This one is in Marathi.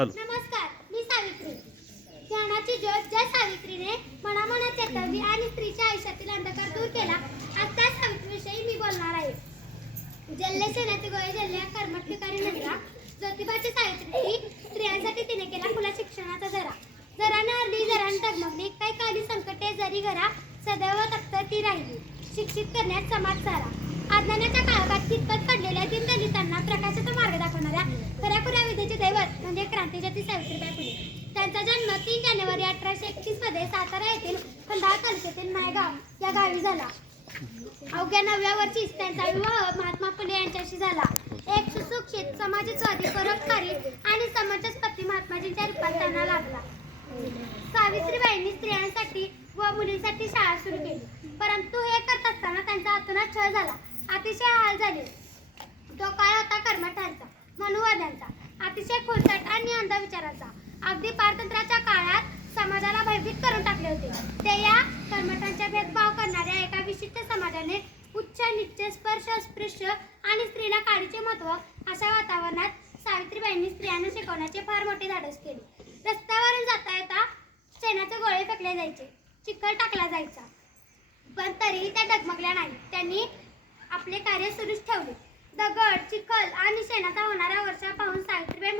नमस्कार, मी सावित्री. ज्ञानाची ज्योत ज्या सावित्रीने मनामनात चेतवली आणि स्त्रीच्या आयुष्यातील अंधकार दूर केला, आज त्या सावित्रीविषयी मी बोलणार आहे. जल्ले सेनाचे गोळे जल्ले कर्मठ भिकारी नंदा ज्योतिबाची सावित्री स्त्रियांसाठी तिने केला खुला शिक्षणाचा जराने हरली जराने डगमगली काही काली संकटे जरी घरा सदैव तप्त ती राहिली शिक्षित करण्यात समाज सारा आज्ञानाच्या काळात कितपत पडलेल्या दीनदलितांना प्रकाशाचा मार्ग दाखवणाऱ्या खऱ्याखुऱ्या विधेचे दैवत म्हणजे क्रांतीज्योती सावित्रीबाई फुले. त्यांचा जन्म 3 जानेवारी 1831 मध्ये सातारा येथील खंडाळा तालुक्यातील नायगाव या गावी झाला. अवघ्या 9व्या वर्षीच त्यांचा विवाह महात्मा फुले यांच्याशी झाला. एक सुशिक्षित समाजवादी परोपकारी आणि समंजस पती महात्माजींच्या रूपात त्यांना लाभला. सावित्रीबाईंनी स्त्रियांसाठी व मुलींसाठी शाळा सुरू केली, परंतु हे करत असताना त्यांचा आतूनच छळ झाला. अतिशय हाल झाले. तो काळ होता कर्मठांचा, मनुवाद्यांचा, अतिशय खोलसाट आणि अंध विचाराचा. अगदी पारतंत्र्याच्या काळात समाजाला भयभीत करून टाकले होते. ते या कर्मठांचा भेदभाव करणाऱ्या एका विशिष्ट समाजाने उच्च नीच स्पर्श अस्पृश्य आणि स्त्रीला काळीचे महत्त्व अशा वातावरणात सावित्रीबाईंनी स्त्रियांना शिकवण्याचे फार मोठे धाडस केले. रस्त्यावरून जाता येता शेणाचे गोळे फेकले जायचे, चिखल टाकला जायचा, पण तरीही त्या डगमगल्या नाही. त्यांनी आपले कार्य सुरूच ठेवले. दगड, चिखल आणि शेणाचा होणारा वर्षा पाहून सावित्रीबाई